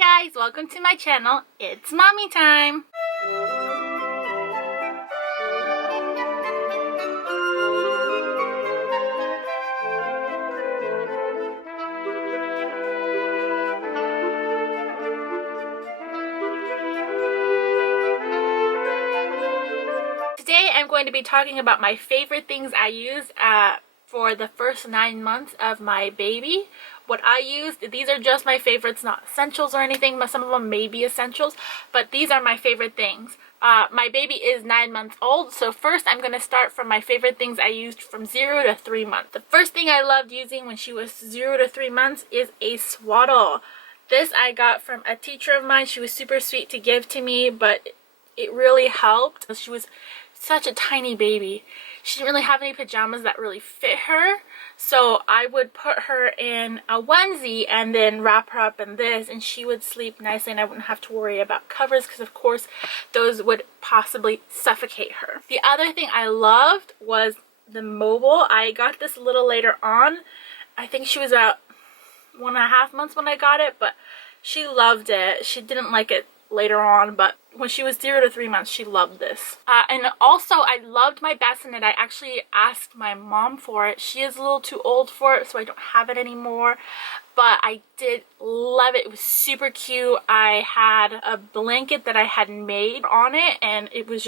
Hi guys, welcome to my channel. It's mommy time. Today I'm going to be talking about my favorite things I used for the first 9 months of my baby. What I used, these are just my favorites, not essentials or anything, but some of them may be essentials, but these are my favorite things. My baby is 9 months old, so first I'm going to start from my favorite things I used from 0 to 3 months. The first thing I loved using when she was 0 to 3 months is a swaddle. This I got from a teacher of mine. She was super sweet to give to me, but it really helped. She was such a tiny baby. She didn't really have any pajamas that really fit her, so I would put her in a onesie and then wrap her up in this, and she would sleep nicely and I wouldn't have to worry about covers because of course those would possibly suffocate her. The other thing I loved was the mobile. I got this a little later on. I think she was about 1.5 months when I got it, but she loved it. She didn't like it later on, but when she was 0 to 3 months she loved this. And also I loved my bassinet. I actually asked my mom for it. She is a little too old for it, so I don't have it anymore, but I did love it. It was super cute. I had a blanket that I had made on it, and it was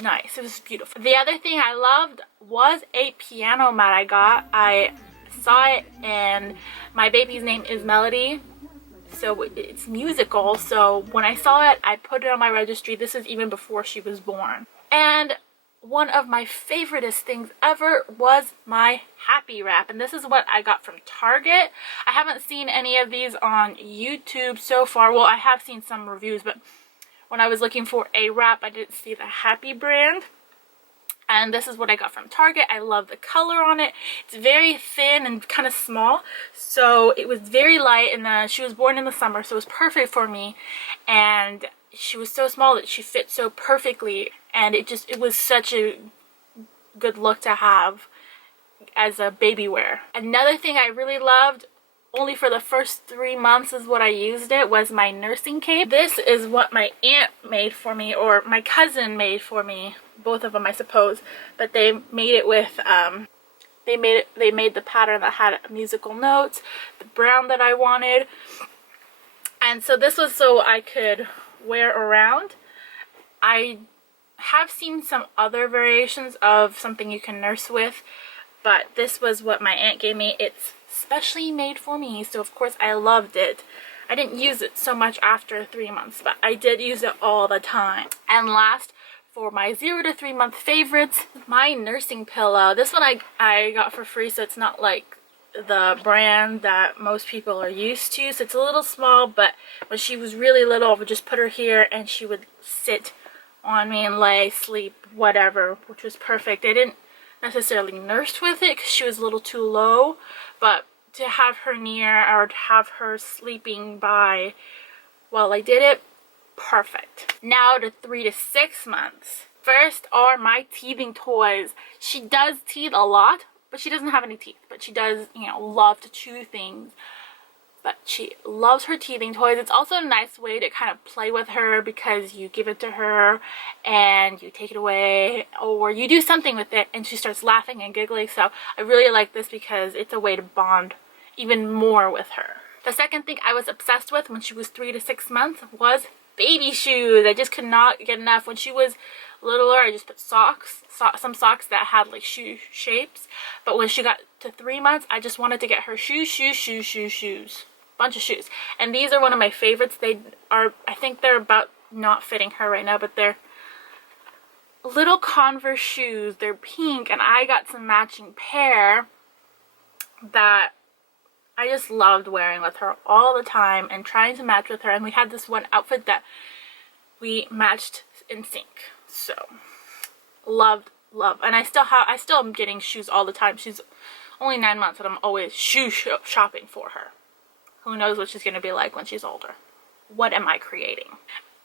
nice. It was beautiful. The other thing I loved was a piano mat I got. I saw it, and my baby's name is Melody, so it's musical, so when I saw it I put it on my registry. This is even before she was born. And one of my favoriteest things ever was my happy wrap, and this is what I got from Target. I haven't seen any of these on YouTube so far. Well, I have seen some reviews, but when I was looking for a wrap I didn't see the Happy brand. And this is what I got from Target. I love the color on it. It's very thin and kind of small, so it was very light, and she was born in the summer, so it was perfect for me. And she was so small that she fit so perfectly, and it was such a good look to have as a baby wear. Another thing I really loved, only for the first 3 months is what I used it, was my nursing cape. This is what my aunt made for me, or my cousin made for me, both of them I suppose, but they made it with they made the pattern that had musical notes, the brown that I wanted, and so this was so I could wear around. I have seen some other variations of something you can nurse with, but this was what my aunt gave me. It's specially made for me, so of course I loved it. I didn't use it so much after 3 months, but I did use it all the time. And last, for my 0 to 3 month favorites, my nursing pillow. This one I got for free, so it's not like the brand that most people are used to, so it's a little small, but when she was really little I would just put her here and she would sit on me and lay, sleep, whatever, which was perfect. I didn't necessarily nurse with it because she was a little too low, but to have her near or to have her sleeping by while I did it, perfect. Now to 3 to 6 months. First are my teething toys. She does teeth a lot, but she doesn't have any teeth, but she does, you know, love to chew things. But she loves her teething toys. It's also a nice way to kind of play with her because you give it to her and you take it away, or you do something with it and she starts laughing and giggling. So I really like this because it's a way to bond even more with her. The second thing I was obsessed with when she was 3 to 6 months was baby shoes. I just could not get enough. When she was littler I just put socks, some socks that had like shoe shapes, but when she got to 3 months I just wanted to get her shoes, bunch of shoes. And these are one of my favorites. They are, I think they're about not fitting her right now, but they're little Converse shoes. They're pink, and I got some matching pair that I just loved wearing with her all the time and trying to match with her. And we had this one outfit that we matched in sync, so love. And I still am getting shoes all the time. She's only 9 months and I'm always shoe shopping for her. Who knows what she's going to be like when she's older. What am I creating?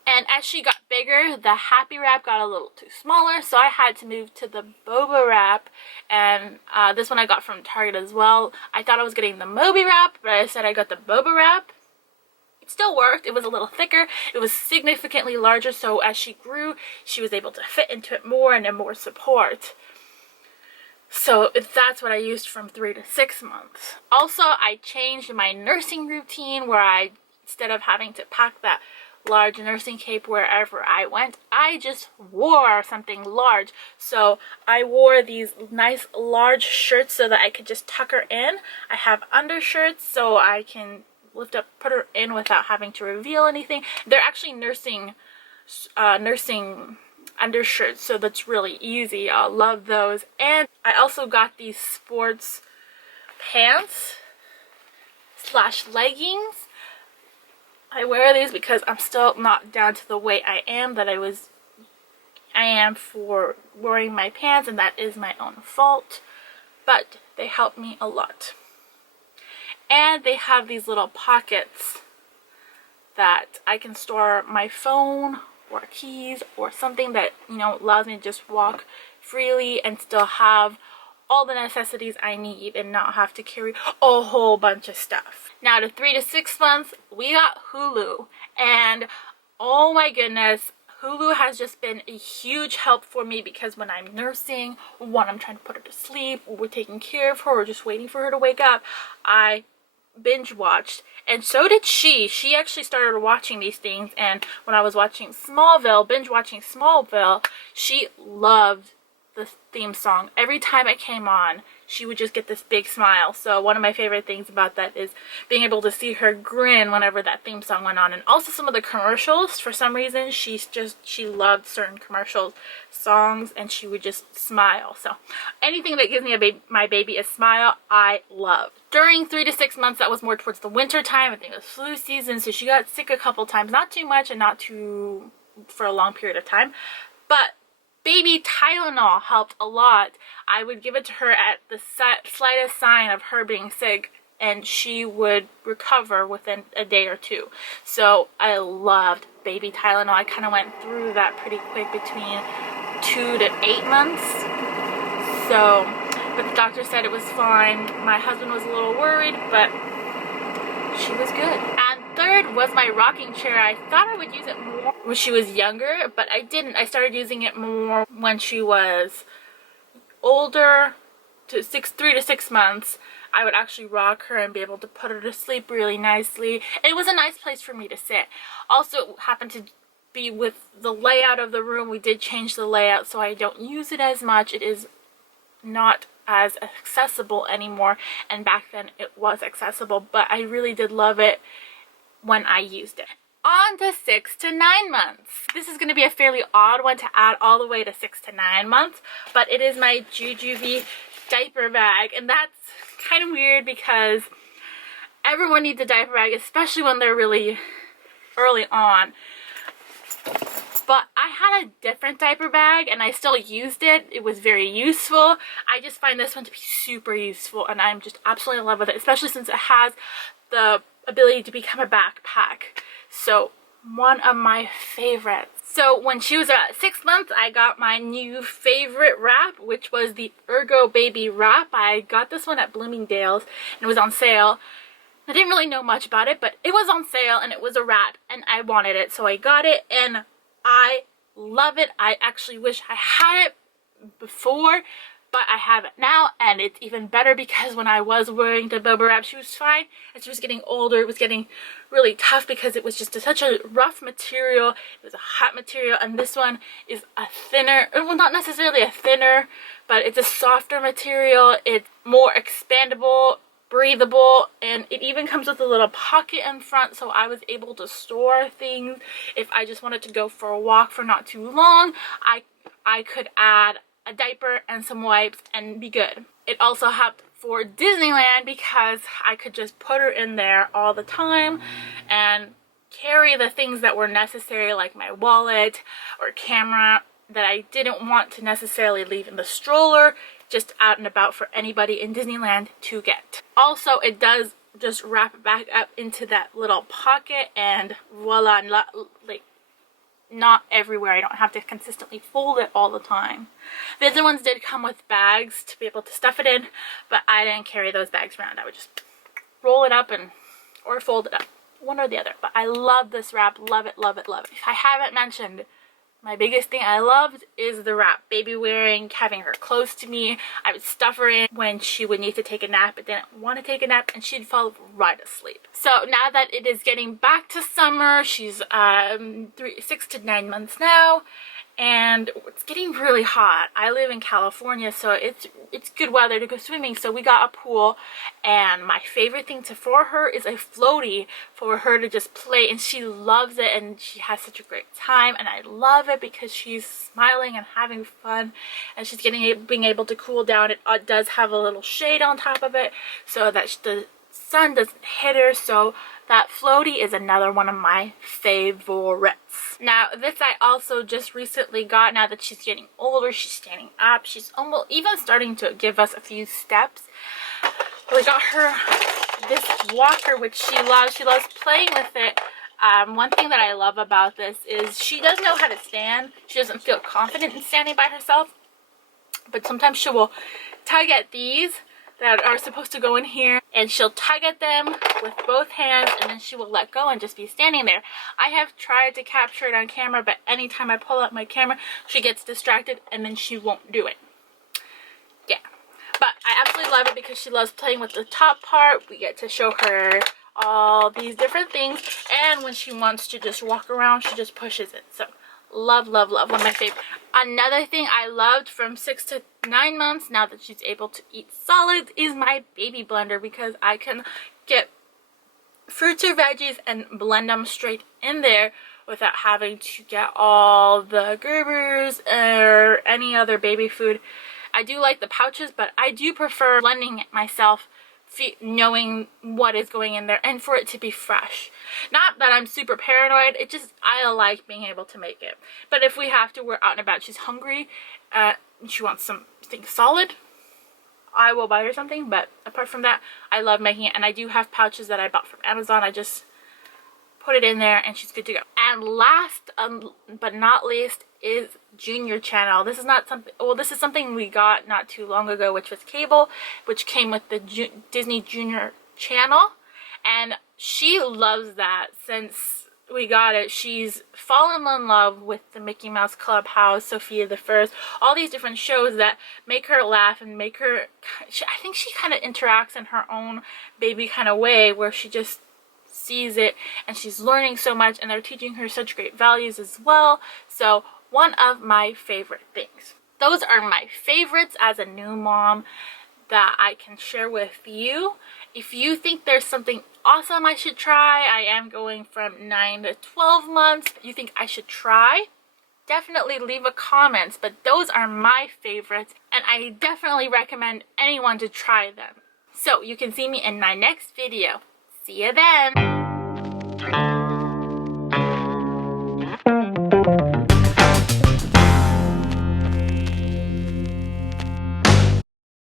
And as she got bigger, the happy wrap got a little too smaller, so I had to move to the boba wrap. And this one I got from Target as well. I thought I was getting the Moby wrap, but I said I got the boba wrap. It's still still worked. It was a little thicker. It was significantly larger, so as she grew, she was able to fit into it more and then more support. So that's what I used from 3 to 6 months. Also, I changed my nursing routine where instead of having to pack that large nursing cape wherever I went, I just wore something large. So I wore these nice large shirts so that I could just tuck her in. I have undershirts so I can lift up, put her in without having to reveal anything. They're actually nursing undershirts, so that's really easy. I love those. And I also got these sports pants / leggings. I wear these because I'm still not down to the weight I am for wearing my pants, and that is my own fault, but they help me a lot. And they have these little pockets that I can store my phone or keys or something that, you know, allows me to just walk freely and still have all the necessities I need and not have to carry a whole bunch of stuff. Now to 3 to 6 months, we got Hulu, and oh my goodness, Hulu has just been a huge help for me because when I'm nursing, when I'm trying to put her to sleep, or we're taking care of her, or just waiting for her to wake up, I binge watched, and so did she. She actually started watching these things, and when I was watching binge watching Smallville, she loved the theme song. Every time it came on, she would just get this big smile. So one of my favorite things about that is being able to see her grin whenever that theme song went on. And also some of the commercials, for some reason she loved certain commercials songs, and she would just smile. So anything that gives me my baby a smile, I love. During 3 to 6 months, that was more towards the winter time. I think it was flu season, so she got sick a couple times, not too much and not too for a long period of time, but baby Tylenol helped a lot. I would give it to her at the slightest sign of her being sick, and she would recover within a day or two. So I loved baby Tylenol. I kind of went through that pretty quick between 2 to 8 months. So, but the doctor said it was fine. My husband was a little worried, but she was good. And third was my rocking chair. I thought I would use it more when she was younger, but I didn't. I started using it more when she was older, to 3 to 6 months. I would actually rock her and be able to put her to sleep really nicely. And it was a nice place for me to sit. Also, it happened to be with the layout of the room. We did change the layout, so I don't use it as much. It is not as accessible anymore, and back then it was accessible, but I really did love it when I used it. On to 6 to 9 months. This is going to be a fairly odd one to add all the way to 6 to 9 months, but it is my Jujubee diaper bag, and that's kind of weird because everyone needs a diaper bag, especially when they're really early on. But I had a different diaper bag and I still used it. It was very useful. I just find this one to be super useful, and I'm just absolutely in love with it, especially since it has the ability to become a backpack. So one of my favorites. So when she was at 6 months, I got my new favorite wrap, which was the Ergo Baby wrap. I got this one at Bloomingdale's and it was on sale. I didn't really know much about it, but it was on sale and it was a wrap and I wanted it, so I got it and I love it. I actually wish I had it before, but I have it now, and it's even better because when I was wearing the Boba wrap, she was fine. As she was getting older, it was getting really tough because it was just such a rough material. It was a hot material, and this one is a thinner, well, not necessarily a thinner, but it's a softer material. It's more expandable, breathable, and it even comes with a little pocket in front, so I was able to store things. If I just wanted to go for a walk for not too long, I could add a diaper and some wipes and be good. It also helped for Disneyland because I could just put her in there all the time and carry the things that were necessary, like my wallet or camera that I didn't want to necessarily leave in the stroller, just out and about for anybody in Disneyland to get. Also, it does just wrap it back up into that little pocket, and voila, like not everywhere. I don't have to consistently fold it all the time. The other ones did come with bags to be able to stuff it in, but I didn't carry those bags around. I would just roll it up or fold it up, one or the other. But I love this wrap. Love it, love it, love it. If I haven't mentioned, my biggest thing I loved is the wrap. Baby wearing, having her close to me. I would stuff her in when she would need to take a nap but didn't want to take a nap, and she'd fall right asleep. So now that it is getting back to summer, she's 6 to 9 months now, and it's getting really hot. I live in California, so it's good weather to go swimming, so we got a pool, and my favorite thing for her is a floaty for her to just play, and she loves it, and she has such a great time, and I love it because she's smiling and having fun, and she's being able to cool down. It does have a little shade on top of it so that the sun doesn't hit her, so that floaty is another one of my favorites. Now, this I also just recently got. Now that she's getting older, she's standing up, she's almost even starting to give us a few steps. We got her this walker, which she loves. She loves playing with it. One thing that I love about this is she does know how to stand. She doesn't feel confident in standing by herself, but sometimes she will tug at these that are supposed to go in here, and she'll tug at them with both hands, and then she will let go and just be standing there. I have tried to capture it on camera, but anytime I pull out my camera, she gets distracted and then she won't do it. Yeah, but I absolutely love it because she loves playing with the top part. We get to show her all these different things, and when she wants to just walk around, she just pushes it. So love, love, love. One of my favorite. Another thing I loved from 6 to 9 months, now that she's able to eat solids, is my baby blender, because I can get fruits or veggies and blend them straight in there without having to get all the Gerbers or any other baby food. I do like the pouches, but I do prefer blending it myself, knowing what is going in there, and for it to be fresh. Not that I'm super paranoid, it just, I like being able to make it. But if we have to, we're out and about, she's hungry, she wants something solid, I will buy her something. But apart from that, I love making it, and I do have pouches that I bought from Amazon. I just put it in there and she's good to go. And last but not least is Junior channel. This is not something, well, this is something we got not too long ago, which was cable, which came with the Disney Junior channel, and she loves that. Since we got it, she's fallen in love with the Mickey Mouse Clubhouse, Sophia the First, all these different shows that make her laugh and make her, I think she kind of interacts in her own baby kind of way, where she just sees it and she's learning so much, and they're teaching her such great values as well. So one of my favorite things. Those are my favorites as a new mom that I can share with you. If you think there's something awesome I should try, I am going from 9 to 12 months, you think I should try, definitely leave a comment. But those are my favorites, and I definitely recommend anyone to try them. So you can see me in my next video. See you then!